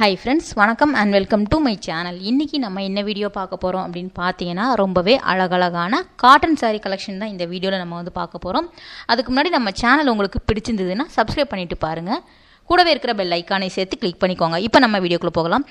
Hi friends, வணக்கம் and welcome to my channel. இன்னைக்கு நம்ம என்ன வீடியோ பார்க்க போறோம் அப்படினு பார்த்தீங்கன்னா ரொம்பவே அழகழகான காட்டன் saree கலெக்ஷன் தான் இந்த வீடியோல நம்ம வந்து பார்க்க போறோம். அதுக்கு முன்னாடி நம்ம சேனல் உங்களுக்கு பிடிச்சிருந்ததுன்னா subscribe பண்ணிட்டு பாருங்க. கூடவே இருக்கிற பெல் ஐகானை சேர்த்து கிளிக் பண்ணிக்கோங்க. இப்போ நம்ம வீடியோக்குள்ள போகலாம்.